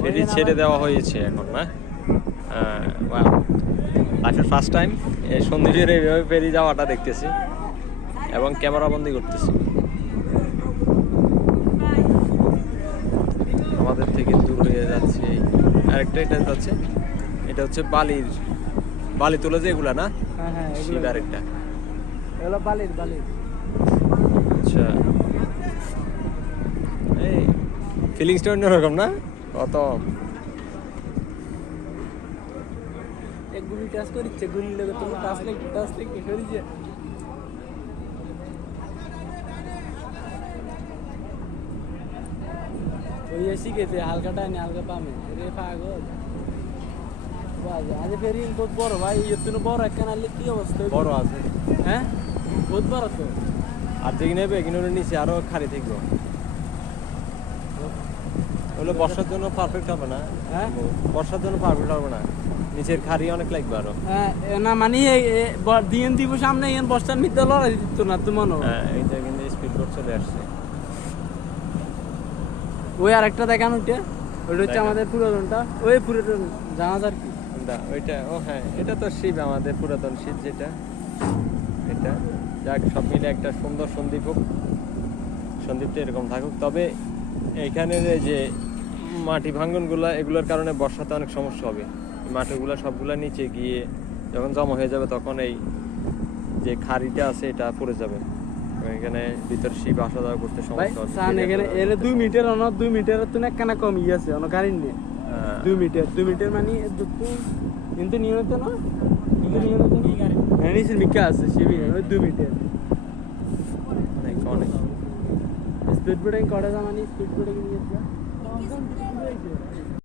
ফেরি ছেড়ে দেওয়া হয়েছে এখন না। লাইফের ফার্স্ট টাইম এই সন্দ্বীপের এইভাবে ফেরি যাওয়াটা দেখতেছি এবং ক্যামেরা বন্দি করতেছি। আমাদের থেকে দূর হয়ে যাচ্ছে আরেকটা, এটা যাচ্ছে, এটা হচ্ছে বালি তুলে যে এগুলা না, শিব আরেকটা আচ্ছা। এই ফিলিংসটা অন্যরকম না, কত গুলি টাচ করিচ্ছে, গুলি লেগে তুমি টাচ লেগে সরিয়ে ওই এসি গেছে হালকা টাইনে হালকা পামে রে পাগল। আজ ফেরি বহুত বড় ভাই, এত বড় একখান আনলে কি অবস্থা? বড় আছে হ্যাঁ, বহুত বড় তো। আর যেখানে নেবে এখানে নিচে আরো খালি থাকবো, ওগুলো বর্ষার জন্য পারফেক্ট হবে না। হ্যাঁ, বর্ষার জন্য পারফেক্ট হবে না, নিচের খাড়ি অনেক লাগবে আরো। হ্যাঁ না মানে দিন দিব সামনে বর্ষার মধ্যে লড়াই দিত না তো মনে। হ্যাঁ এইটা কিন্তু স্পিড বোট চলে আসছে। ওই আরেকটা দেখান, ওইটা হচ্ছে আমাদের পুরাতনটা, ওই পুরাতন জাহাজ আর কি ওইটা। ও হ্যাঁ, এটা তো শিব, আমাদের পুরাতন শিব যেটা, এটা যাক সব মিলে একটা সুন্দর সন্দ্বীপ হোক, সন্দ্বীপটা এরকম থাকুক। তবে এইখানে যে মাটি ভাঙ্গনগুলো, এগুলোর কারণে বর্ষাতে অনেক সমস্যা হবে। মাটিগুলো সবগুলা নিচে গিয়ে যখন জমা হয়ে যাবে তখন এই যে খাড়িটা আছে এটা পড়ে যাবে, এখানে ভিতর শিব আসা যাওয়া করতে সমস্যা হবে। এখানে এলে 2 মিটার 2 মিটারের তো একখানা কম আছে অনেক গাড়ি নিয়ে। 2 মিটার মানে কিন্তু নিয়মিত না, কিন্তু নিয়মিত হ্যাঁ নিচে মিকা আছে শিবি ওই 2 মিটার। অনেক স্পিড বোর্ডিং করা যায় মানে স্পিড বোর্ডিং নিয়ে